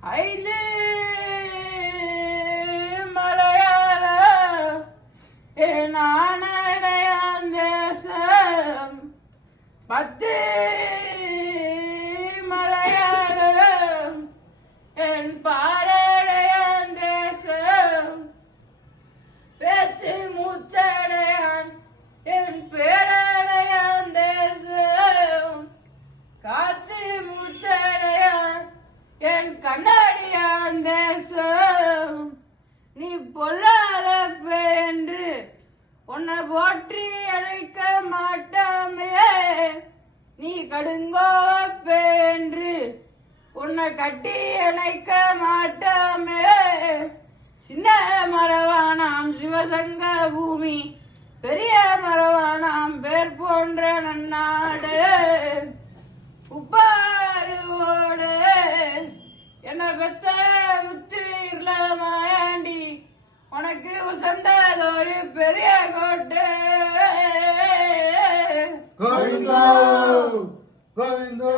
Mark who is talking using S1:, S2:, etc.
S1: ஐந்து மலையாள நானடையான் தேசம். பத்து மலையாளம் என் பாரடையான் தேசம். பேச்சு மூச்சடையான் என் பேர் கண்ணாடியான் தேசம் நீ பொல்லாத என்று உன்னை போற்றி அழைக்க மாட்டாமே. நீ கடுங்கோப்பே என்று உன்னை கட்டி அணைக்க மாட்டாமே. சின்ன மரவானாம் சிவசங்க பூமி பெரிய மரவானாம் பேர் போன்ற நன்னாடு. பெத்த முத்து மாயாண்டி உனக்கு உசந்ததொரு பெரிய கோட்டு.
S2: கோவிந்தோ கோவிந்தோ.